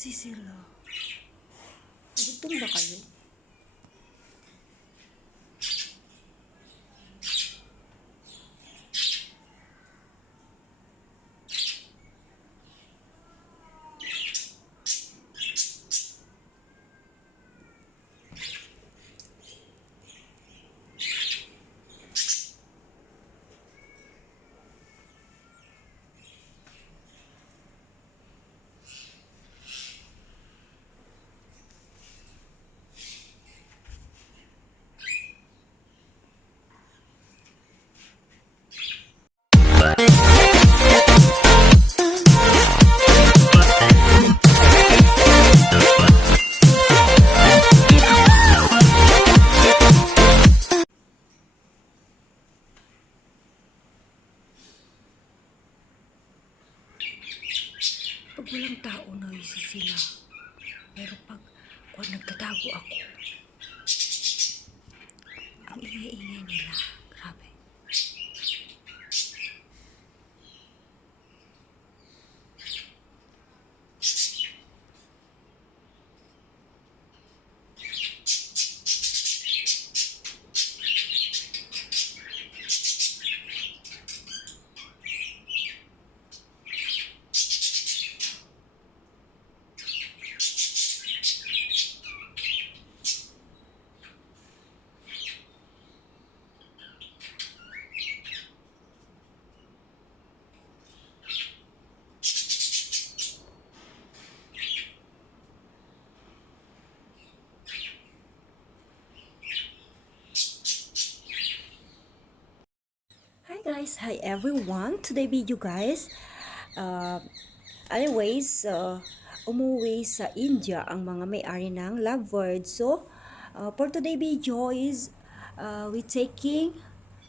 Si sila. Gutom ba kayo? Pag walang tao, noisy sila. Pero pag nagtatago ako, ang ingay-ingay nila. Grabe. Hi guys, hi everyone. Today video guys, umuwi sa India ang mga may-ari ng lovebirds. So, for today video is we taking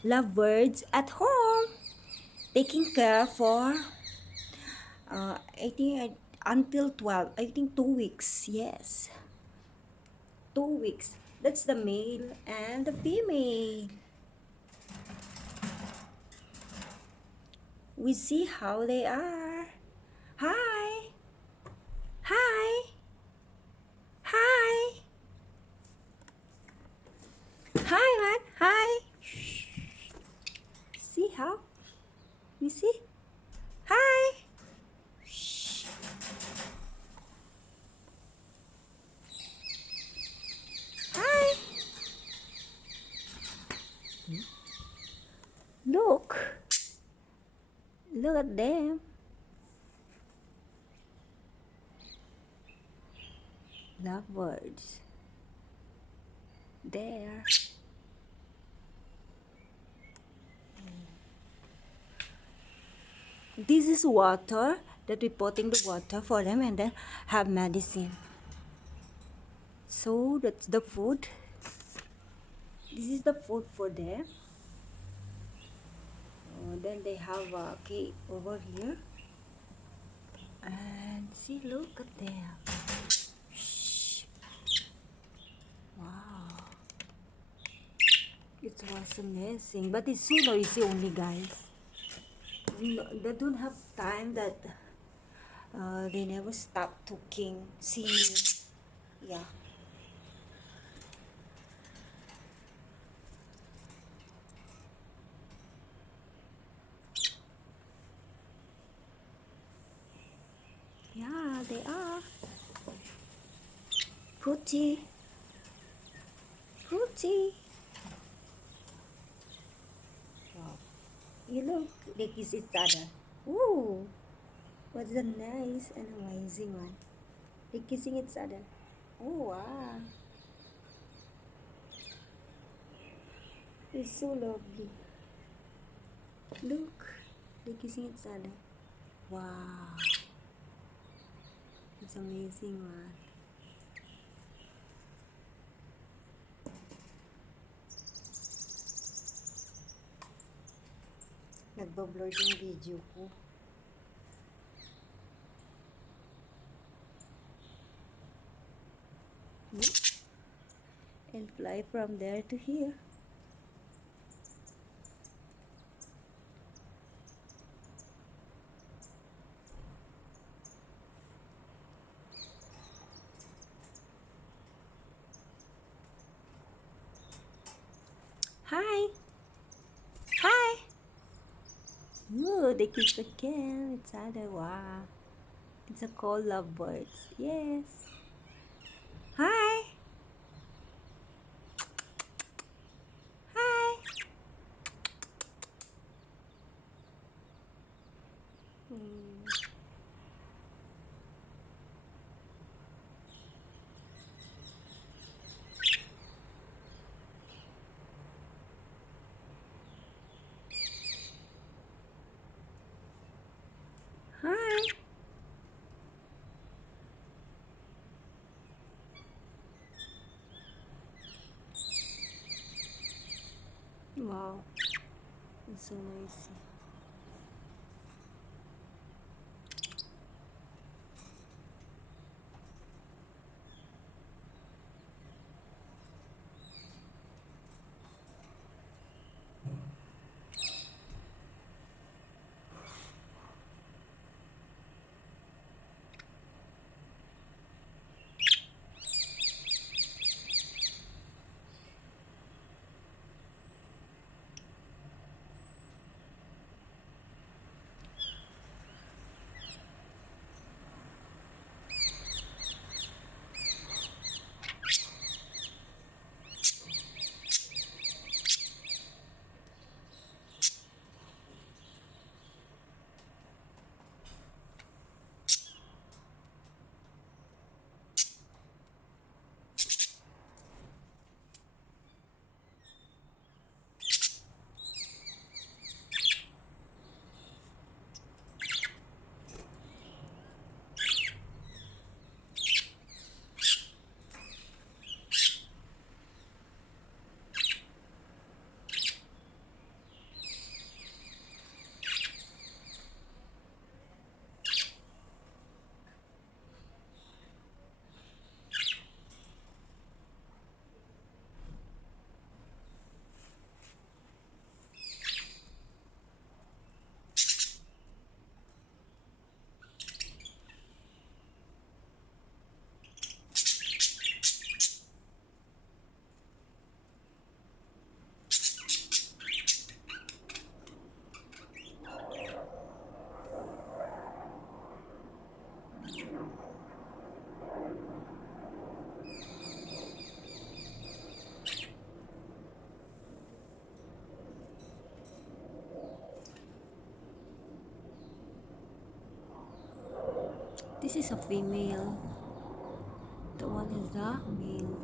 lovebirds at home, taking care for I think until 12, I think 2 weeks. Yes, 2 weeks. That's the male and the female. We see how they are. Hi. Hi. Hi. Hi, man. Hi. See how? You see? Hi. Hi. Look. Look at them. Lovebirds. There. This is water that we putting the water for them and then have medicine. So that's the food. This is the food for them. Then they have a cake over here. And see, look at them. Wow. It was amazing. But it's so noisy only, guys. They don't have time that they never stop talking, singing. Yeah. Yeah, they are. Pretty. Pretty. Wow. You look, they kiss each other. Ooh. What's a nice and amazing one. They kissing each other. Oh, wow. It's so lovely. Look. They're kissing each other. Wow. It's amazing one. Nagbablur yung video ko. Look. And fly from there to here. Oh, they kiss again. It's other. Wow. It's a call lovebirds. Yes. Hi. Hi. Hmm. Hi. Wow. It's so noisy. This is a female. The one is the male.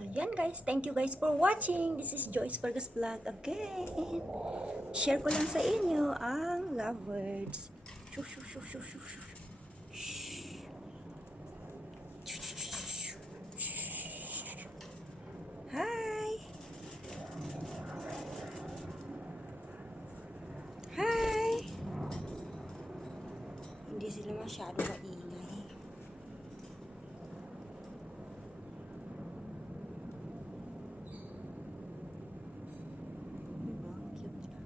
Ayan guys, thank you guys for watching. This is Joyce Vargas Vlog again. Share ko lang sa inyo ang lovebirds. Shoo, shoo, shoo, shoo, shoo, shoo. Hi! Hi! Hindi sila masyado maingay. Diba? Cute siya.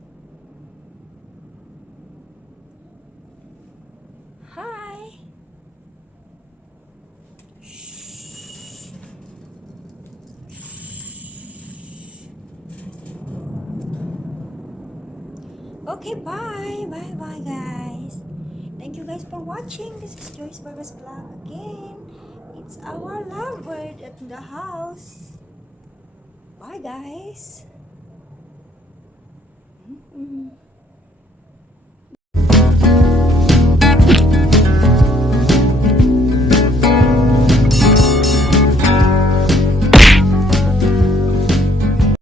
Hi! Okay, bye! Bye, bye, guys! Thank you guys for watching. This is Joyce Vargas Vlog again. It's our lovebird at the house. Bye, guys! Mm-mm.